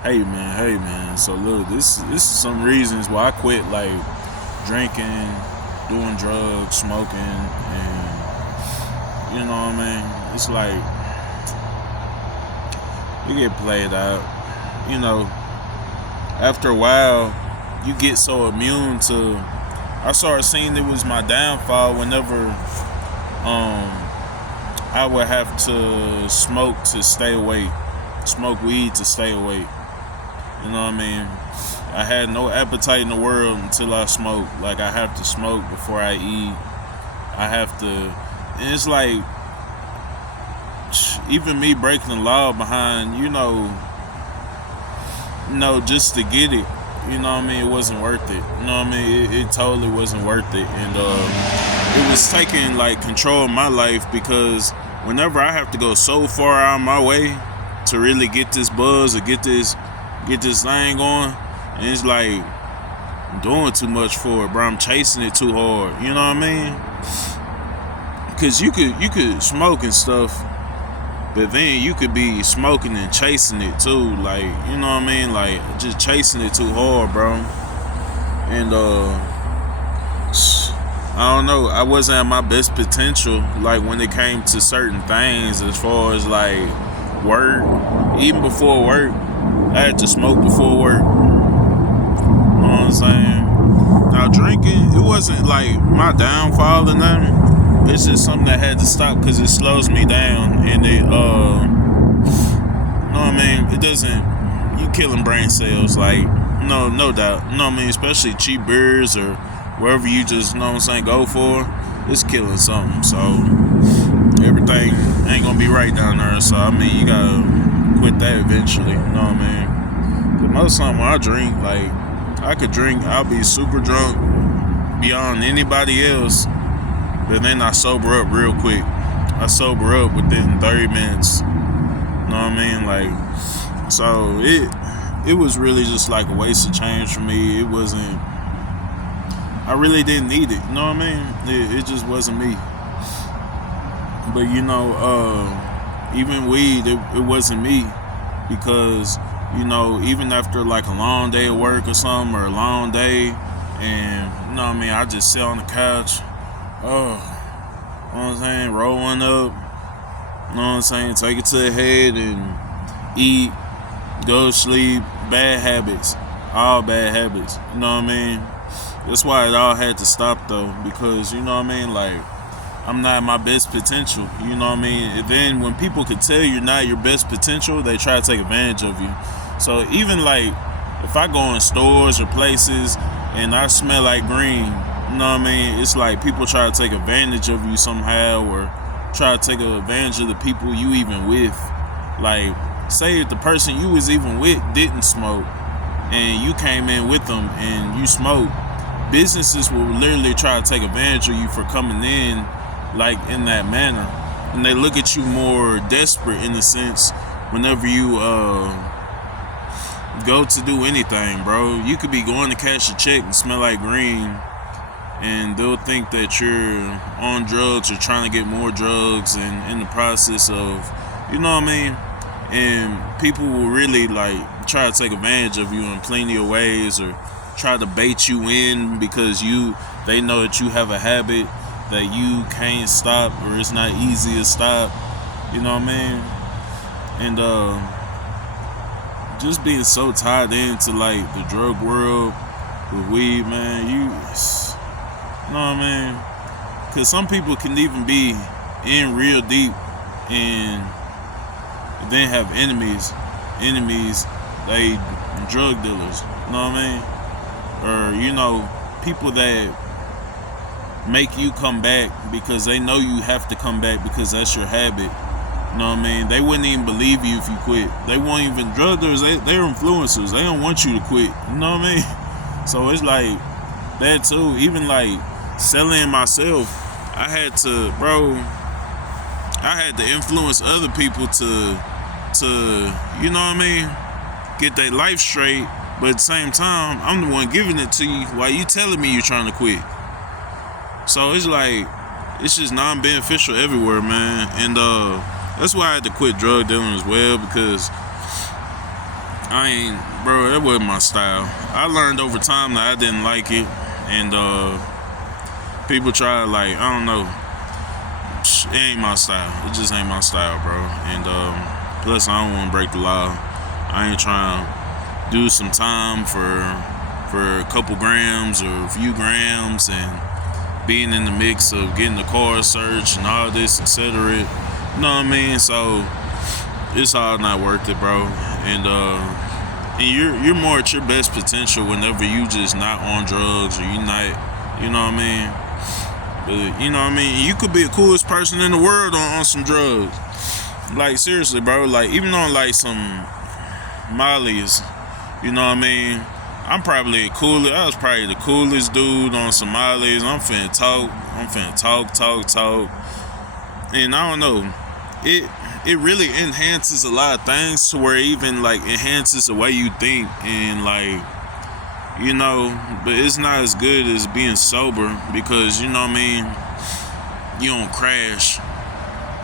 Hey man. So look, this is some reasons why I quit like drinking, doing drugs, smoking, and you know what I mean. It's like you get played out. You know, after a while, you get so immune to. I started seeing it was my downfall whenever I would have to smoke to stay awake, smoke weed to stay awake. You know what I mean? I had no appetite in the world until I smoked. Like I have to smoke before I eat. I have to, and it's like even me breaking the law behind, just to get it. You know what I mean? It wasn't worth it. You know what I mean? It totally wasn't worth it, and it was taking like control of my life because whenever I have to go so far out of my way to really get this buzz or get this thing going, and it's like I'm doing too much for it, bro. I'm chasing it too hard. You know what I mean? Because you could smoke and stuff, but then you could be smoking and chasing it too. Like, you know what I mean? Like just chasing it too hard, bro. And I don't know. I wasn't at my best potential, like when it came to certain things, as far as like work. Even before work, I had to smoke before work. You know what I'm saying? Now drinking, it wasn't like my downfall or nothing. It's just something that had to stop because it slows me down, and it, you know what I mean? It doesn't. You killing brain cells, like no doubt. You know what I mean? Especially cheap beers or wherever you just, you know what I'm saying, go for. It's killing something. So everything ain't gonna be right down there. So I mean, you gotta quit that eventually. You know what I mean? But most time when I drink, like I could drink, I'll be super drunk beyond anybody else, but then I sober up real quick. I sober up within 30 minutes. You know what I mean? Like, so it was really just like a waste of change for me. It wasn't. I really didn't need it. You know what I mean? It just wasn't me. But even weed, it wasn't me because even after like a long day of work or something, or a long day, and you know what I mean, I just sit on the couch, oh, you know what I'm saying, roll one up, you know what I'm saying, take it to the head and eat, go to sleep. Bad habits, all bad habits. You know what I mean? That's why it all had to stop though, because you know what I mean, like I'm not at my best potential. You know what I mean? And then when people can tell you're not your best potential, they try to take advantage of you. So even like if I go in stores or places and I smell like green, you know what I mean? It's like people try to take advantage of you somehow, or try to take advantage of the people you even with. Like, say if the person you was even with didn't smoke and you came in with them and you smoked, businesses will literally try to take advantage of you for coming in like in that manner, and they look at you more desperate in a sense whenever you go to do anything, bro. You could be going to cash a check and smell like green, and they'll think that you're on drugs or trying to get more drugs, and in the process of, you know what I mean, and people will really like try to take advantage of you in plenty of ways, or try to bait you in because they know that you have a habit that you can't stop, or it's not easy to stop. You know what I mean? And just being so tied into like the drug world with weed, man, you know what I mean? Because some people can even be in real deep and then have enemies, they drug dealers. You know what I mean? Or people that make you come back because they know you have to come back because that's your habit. You know what I mean? They wouldn't even believe you if you quit. They won't even, drug dealers, they're influencers. They don't want you to quit. You know what I mean? So it's like that too. Even like selling myself, I had to influence other people to you know what I mean, get their life straight. But at the same time, I'm the one giving it to you while you telling me you're trying to quit. So it's like, it's just non-beneficial everywhere, man. And that's why I had to quit drug dealing as well, because I ain't, bro, that wasn't my style. I learned over time that I didn't like it, and people try to, like, I don't know, it ain't my style. It just ain't my style, bro. And plus, I don't want to break the law. I ain't trying to do some time for a couple grams or a few grams and being in the mix of getting the car searched and all this, etc. You know what I mean? So it's all not worth it, bro. And you're more at your best potential whenever you just not on drugs or you not, you know what I mean? But, you know what I mean? You could be the coolest person in the world on some drugs. Like, seriously, bro. Like, even on, like, some Molly's, you know what I mean? I was probably the coolest dude on some Molly's. I'm finna talk. And I don't know. It really enhances a lot of things to where it even, like, enhances the way you think and, like, you know, but it's not as good as being sober because, you know what I mean, you don't crash.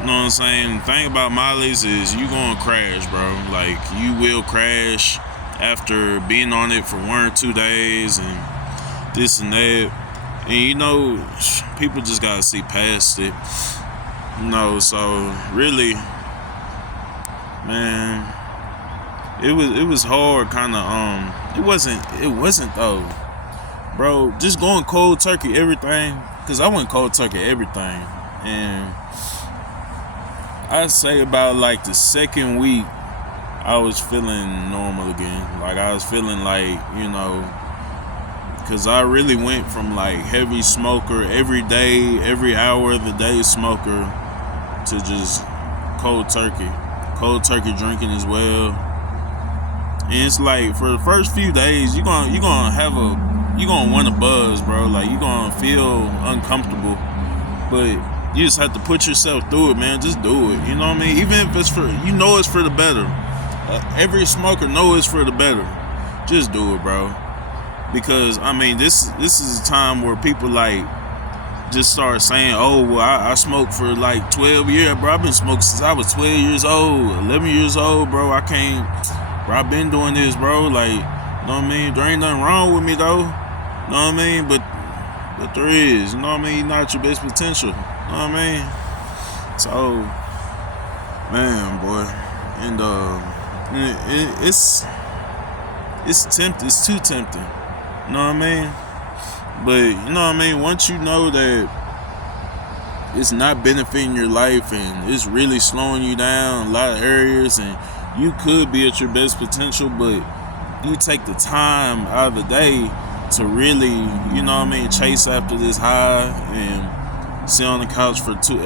You know what I'm saying? The thing about Molly's is you gonna crash, bro. Like, you will crash after being on it for 1 or 2 days and this and that. And, you know, people just gotta see past it. You know, so really, man, it was hard, kind of. It wasn't though, bro. Just going cold turkey everything, cause I went cold turkey everything, and I'd say about like the second week, I was feeling normal again. Like I was feeling like, you know, cause I really went from like heavy smoker every day, every hour of the day smoker to just cold turkey drinking as well. And it's like for the first few days, you're gonna want to buzz, bro. Like you're gonna feel uncomfortable, but you just have to put yourself through it, man. Just do it. You know what I mean? Even if it's for, you know, it's for the better. Every smoker knows it's for the better. Just do it, bro. Because I mean, this is a time where people like just start saying, oh, well, I smoked for like 12 years, bro. I've been smoking since I was 12 years old, 11 years old, bro. Bro, I've been doing this, bro. Like, you know what I mean? There ain't nothing wrong with me, though. You know what I mean? But there is. You know what I mean? You're not at your best potential. You know what I mean? So, man, boy. And it's tempting. It's too tempting. You know what I mean? But, you know what I mean? Once you know that it's not benefiting your life and it's really slowing you down in a lot of areas and you could be at your best potential, but you take the time out of the day to really, you know what I mean, chase after this high and sit on the couch for 2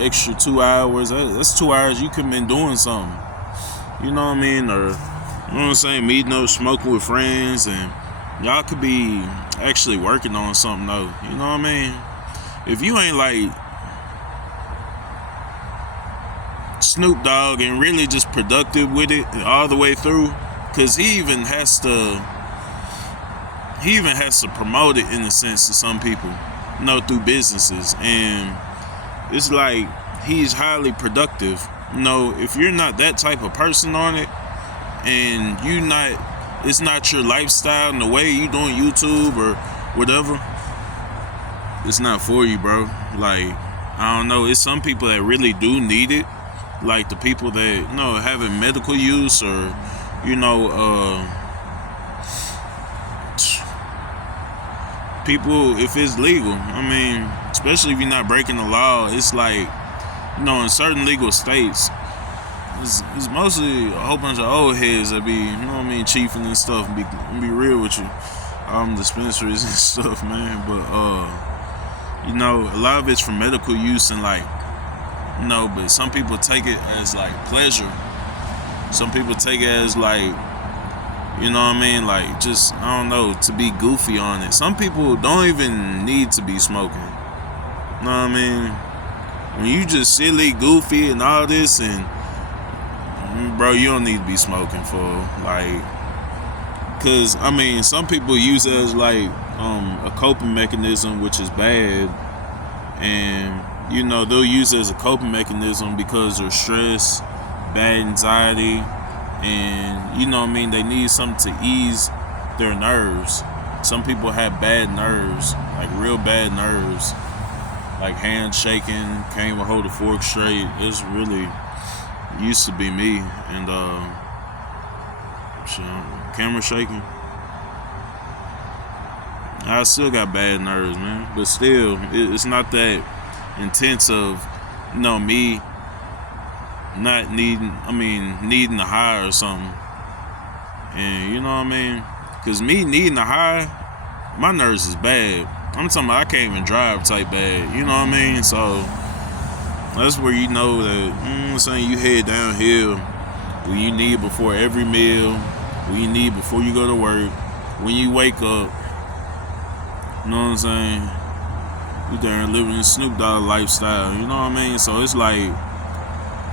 hours. That's 2 hours you could have been doing something. You know what I mean? Or, you know what I'm saying, meeting up, smoking with friends, and y'all could be actually working on something though. You know what I mean? If you ain't like Snoop Dogg and really just productive with it all the way through, because he even has to promote it in a sense to some people, you know, through businesses, and it's like he's highly productive. You know, if you're not that type of person on it, and it's not your lifestyle and the way you doing YouTube or whatever, it's not for you, bro. Like, I don't know, it's some people that really do need it, like the people that, you know, having medical use or, you know, people, if it's legal. I mean, especially if you're not breaking the law, it's like, you know, in certain legal states, it's mostly a whole bunch of old heads that be, you know what I mean, chiefing and stuff, and be real with you, dispensaries and stuff, man. But, you know, a lot of it's for medical use and like, you know, but some people take it as like pleasure. Some people take it as like, you know what I mean, like just, I don't know, to be goofy on it. Some people don't even need to be smoking. You know what I mean? When you just silly, goofy and all this, and bro, you don't need to be smoking for, like, cause I mean, some people use it as like a coping mechanism, which is bad, and you know, they'll use it as a coping mechanism because they're stressed, bad anxiety, And you know what I mean, they need something to ease their nerves. Some people have bad nerves, like real bad nerves, like hands shaking, can't even hold a fork straight. It's really used to be me. And camera shaking. I still got bad nerves, man, but still, it's not that intense of, you know, me not needing a high or something. And you know what I mean? Because me needing a high, my nerves is bad. I'm talking about I can't even drive type bad. You know what I mean? So that's where you know that, I'm saying, you head downhill when you need before every meal, when you need before you go to work, when you wake up. You know what I'm saying? You there living a Snoop Dogg lifestyle. You know what I mean? So it's like,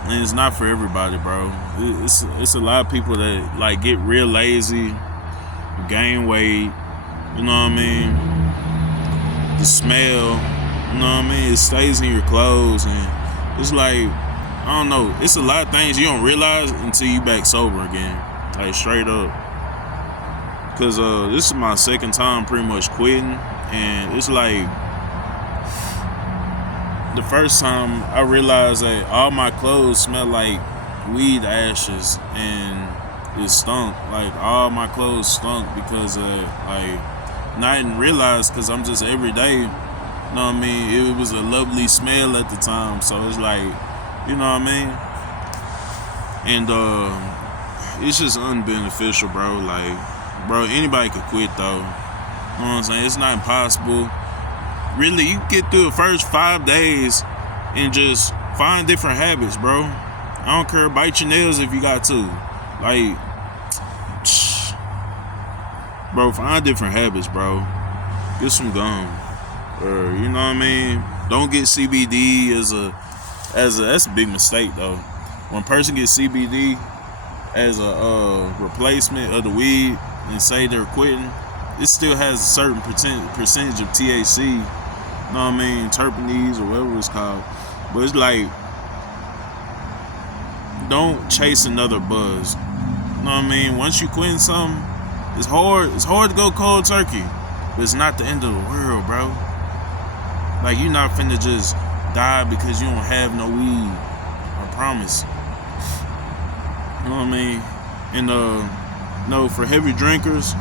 and it's not for everybody, bro. It's a lot of people that like get real lazy, gain weight. You know what I mean? The smell. You know what I mean? It stays in your clothes, and it's like, I don't know. It's a lot of things you don't realize until you back sober again, like straight up. Cause this is my second time pretty much quitting, and it's like the first time I realized that all my clothes smell like weed ashes, and it stunk. Like all my clothes stunk because of like, and I didn't realize because I'm just everyday. You know what I mean? It was a lovely smell at the time, so it's like, you know what I mean? And it's just unbeneficial, bro. Like, bro, anybody could quit though. You know what I'm saying? It's not impossible. Really, you get through the first 5 days and just find different habits, bro. I don't care, bite your nails if you got to. Like, bro, find different habits, bro. Get some gum. Or, you know what I mean? Don't get CBD as a that's a big mistake though. When a person gets CBD as a replacement of the weed and say they're quitting, it still has a certain percentage of THC, you know what I mean, terpenes or whatever it's called. But it's like, don't chase another buzz. You know what I mean? Once you quitting something, it's hard to go cold turkey, but it's not the end of the world, bro. Like, you're not finna just die because you don't have no weed. I promise. You know what I mean? And no, for heavy drinkers,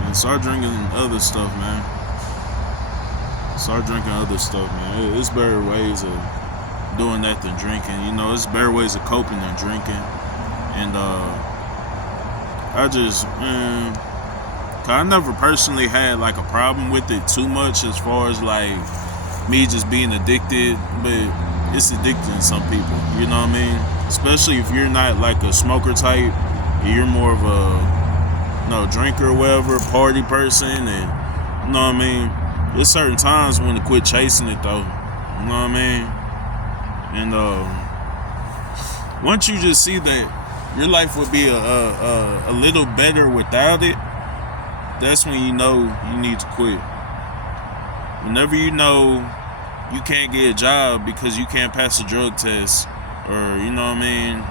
man, start drinking other stuff, man. Start drinking other stuff, man. It's better ways of doing that than drinking. You know, it's better ways of coping than drinking. And I never personally had like a problem with it too much as far as like me just being addicted, but it's addicting to some people, you know what I mean? Especially if you're not like a smoker type, you're more of a drinker or whatever, party person, and you know what I mean? There's certain times when to quit chasing it though, you know what I mean? And once you just see that your life would be a little better without it, that's when you know you need to quit. Whenever you know you can't get a job because you can't pass a drug test, or you know what I mean,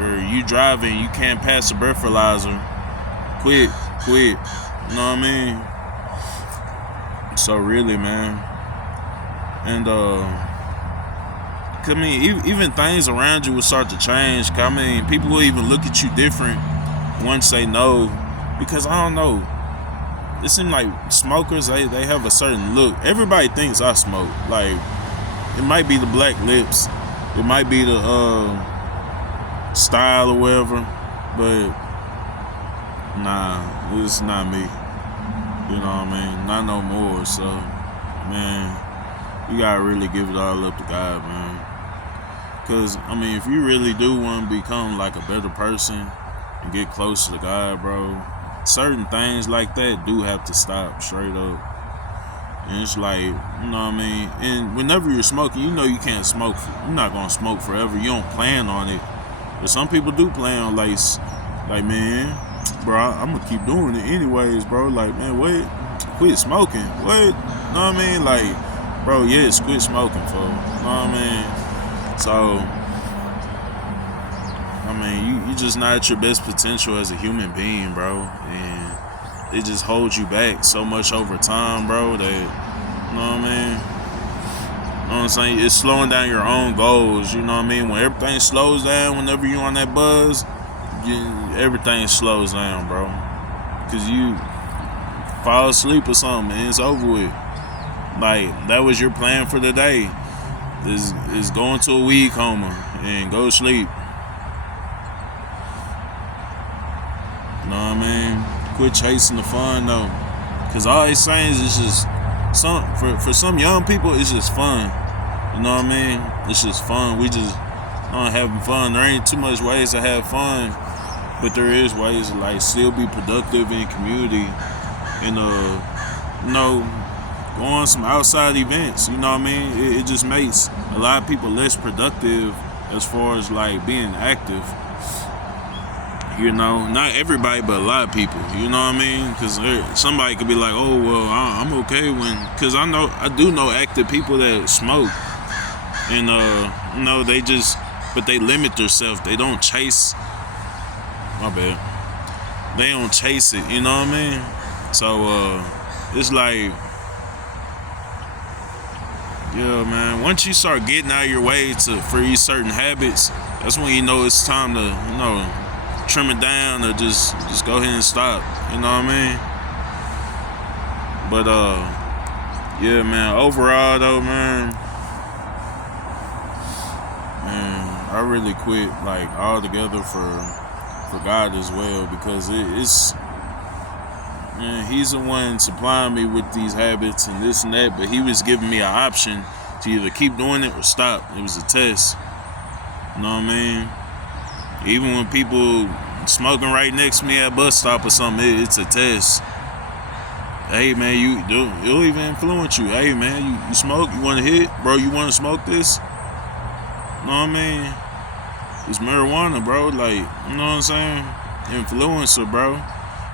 or you driving, you can't pass a breathalyzer, quit, you know what I mean? So really, man. And I mean, even things around you will start to change. I mean, people will even look at you different once they know, because I don't know, it seems like smokers, they have a certain look. Everybody thinks I smoke. Like, it might be the black lips, it might be the style or whatever, but nah, it's not me. You know what I mean? Not no more. So, man, you gotta really give it all up to God, man. Because, I mean, if you really do want to become like a better person and get closer to God, bro, certain things like that do have to stop straight up. And it's like, you know what I mean? And whenever you're smoking, you know you can't smoke. You're not going to smoke forever. You don't plan on it. But some people do plan on, like man, bro, I'm going to keep doing it anyways, bro. Like, man, wait, quit smoking. What? You know what I mean? Like, bro, yes, quit smoking, folks. You know what I mean? So, I mean, you just not at your best potential as a human being, bro. And it just holds you back so much over time, bro, that, you know what I mean? You know what I'm saying? It's slowing down your own goals, you know what I mean? When everything slows down, whenever you on that buzz, everything slows down, bro. Because you fall asleep or something, and it's over with. Like, that was your plan for the day. Is go into a weed coma and go to sleep. You know what I mean? Quit chasing the fun though, cause all it's saying is it's just for some young people it's just fun. You know what I mean? It's just fun. We just having fun. There ain't too much ways to have fun, but there is ways to like still be productive in community and you know, go on some outside events. You know what I mean? It just makes a lot of people less productive as far as like being active. You know, not everybody, but a lot of people. You know what I mean? Because somebody could be like, "Oh, well, I'm okay when," because I do know active people that smoke, and you know, but they limit themselves. They don't chase. My bad. They don't chase it. You know what I mean? So it's like, yeah, man. Once you start getting out of your way for these certain habits, that's when you know it's time to, you know, trim it down or just go ahead and stop. You know what I mean? But yeah, man. Overall though, man, I really quit like altogether for God as well, because it's man, He's the one supplying me with these habits and this and that, but He was giving me an option to either keep doing it or stop. It was a test. You know what I mean? Even when people smoking right next to me at a bus stop or something, it's a test. Hey man, it'll even influence you. Hey man, you smoke? You want to hit? Bro, you want to smoke this? You know what I mean? It's marijuana, bro. Like, you know what I'm saying? Influencer, bro.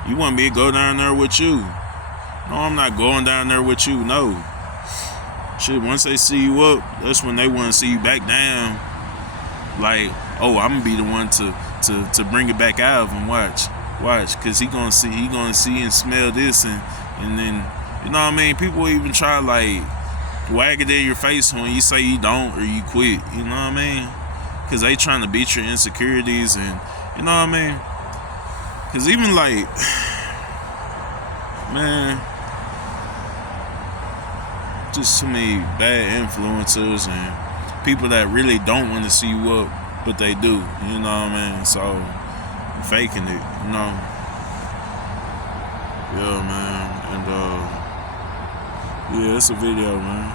You want me to go down there with you? No, I'm not going down there with you. No. Shit, once they see you up, that's when they want to see you back down. Like, oh, I'm gonna be the one to bring it back out of him. Watch, cause he gonna see and smell this, and then, you know what I mean. People even try like wag it in your face when you say you don't or you quit. You know what I mean? Cause they trying to beat your insecurities, and you know what I mean. Cause even like, man, just too many bad influencers and people that really don't want to see you up, but they do. You know what I mean? So faking it, you know. Yeah, man. And yeah, it's a video, man.